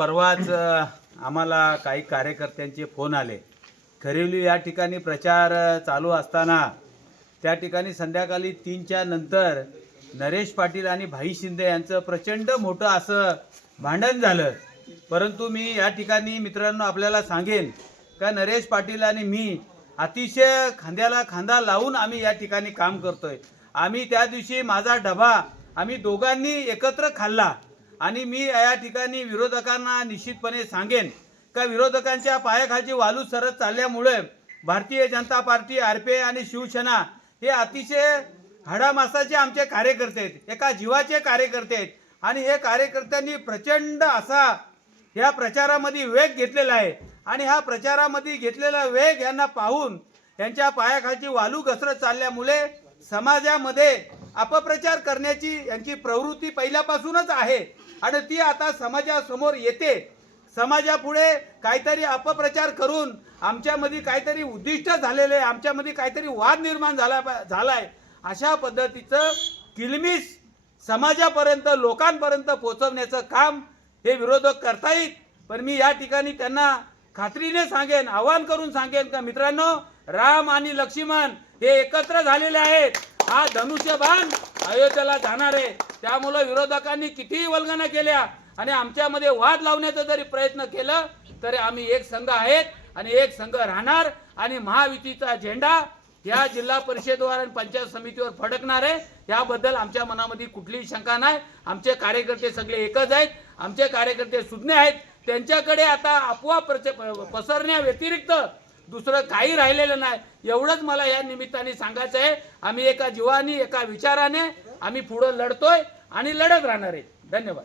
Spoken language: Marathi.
परवाच आम्हाला काही कार्यकर्त्यांचे फोन आले। खरिवली या ठिकाणी प्रचार चालू असताना त्या ठिकाणी संध्याकाळी 3च्या नंतर नरेश पाटील आणि भाई शिंदे यांचं प्रचंड मोठं असं भांडण झालं। परंतु मी या ठिकाणी मित्रांनो आपल्याला सांगेन का नरेश पाटील आणि मी अतिशय खांद्याला खांदा लावून आम्ही या ठिकाणी काम करतोय। आम्ही त्या दिवशी माझा डबा आम्ही दोघांनी एकत्र खाल्ला आणि मी या ठिकाणी विरोधकांना निश्चितपणे सांगेन का विरोधकांच्या पायाखाली वालू सरत चालल्यामुळे भारतीय जनता पार्टी, आरपीआय आणि शिवसेना हे अतिशय हाडामासाचे आमचे कार्यकर्ते आहेत, एका जीवाचे कार्यकर्ते आहेत आणि हे कार्यकर्त्यांनी प्रचंड असा या प्रचारामध्ये वेग घेतलेला आहे आणि हा प्रचारामध्ये घेतलेला वेग यांना पाहून यांच्या पायाखाली वालू घसरत चालल्यामुळे समाजामध्ये अपप्रचार करण्याची यांची प्रवृत्ती पहिल्यापासूनच आहे आणि ती आता समाजासमोर येते। समाजापुढे काहीतरी अपप्रचार करून आमच्यामध्ये काहीतरी उद्दिष्ट झालेले, आमच्यामध्ये काहीतरी वाद निर्माण झालाय अशा पद्धतीचं किलमिश समाजापर्यंत लोकांपर्यंत पोहोचवण्याचं काम हे विरोधक करतायत। पण मी या ठिकाणी त्यांना खात्रीने सांगेन, आवाहन करून सांगेन का मित्रांनो, राम आणि लक्ष्मण हे एकत्र झालेले आहेत। हा धनुष्यबाण अयोध्येला जाणार आहे, त्यामुळे विरोधकांनी कितीही वल्गना केल्या आणि आमच्यामध्ये वाद लावण्याचा जरी प्रयत्न केला तरी आम्ही एक संघ आहेत आणि एक संघ राहणार आणि महायुतीचा झेंडा या जिल्हा परिषदेवर आणि पंचायत समितीवर फडकणार आहे। याबद्दल आमच्या मनामध्ये कुठलीही शंका नाही। आमचे कार्यकर्ते सगळे एकच आहेत, आमचे कार्यकर्ते सुज्ञ आहेत। त्यांच्याकडे आता अफवा पसरण्या व्यतिरिक्त दुसरं काही राहिलेलं नाही। एवढंच मला या निमित्ताने सांगायचं आहे। आम्ही एका जीवानी, एका विचाराने आम्ही पुढे लढतोय आणि लढत राहणार आहे। धन्यवाद।